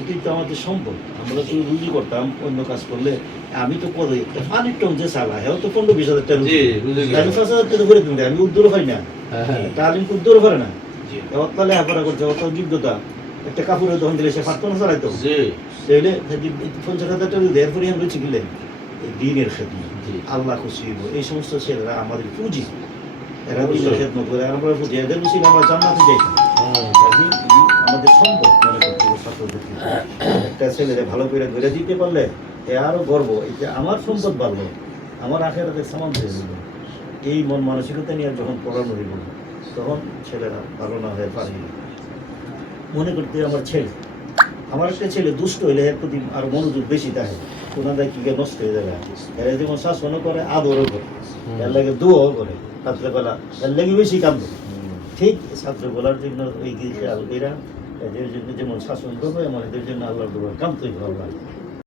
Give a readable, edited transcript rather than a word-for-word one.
এটাই তো আমাদের সম্পদ। আমরা তো রুজি করতাম, অন্য কাজ করলে আমি তো পরে পানির টন যে চালা হেও তো 15-20 হাজার টাকা আমি 5,000 টাকা করে দিন, আমি উদ্যোর পাই না, তালিম উদ্যোর পারে না, তাহলে লেখাপড়া করছে, অত যোগ্যতা, একটা কাপড়ের দোকান দিলে সে 5 টাকা চালাইতো, তাহলে 50,000 টাকা দেড় পরে আমি রুচি গেলে দিনের খেদমত, আল্লাহ খুশি হইব। এই সমস্ত ছেলেরা আমাদের পুঁজি, এরা দিনের খেদমত করে, আমরা পুঁজি এদের খুশি আমরা জান্নাতে যাইতাম। আমাদের সম্পদ মনে করতে হবে ছাত্রদেরকে। একটা ছেলেরে ভালো করে ধরে দিতে পারলে এ আরো গর্ব, এই যে আমার সম্পদ বাড়লো, আমার আখেরাতের সামান হয়ে গেল। এই মন মানসিকতা নিয়ে যখন পড়ানো হইব, তখন ছেলেরা ভালো না হয়ে পারে। মনে করতে আমার ছেলে, আমার একটা ছেলে দুষ্ট হইলে এর প্রতি আরো মনোযোগ বেশি থাকে, কোনাদায় কি নষ্ট হয়ে যাবে। এরা যেমন শাসনও করে, আদরও করে, এর লাগে দোয়াও করে, রাত্রেবেলা এর লাগে বেশি কান্দ। ঠিক ছাত্রগুলার জন্য এই খেয়াল এরা এদের জন্য যেমন শাসন করবে, এমন এদের জন্য আল্লাহর দরবারে কাঁদতেই ভালো লাগে।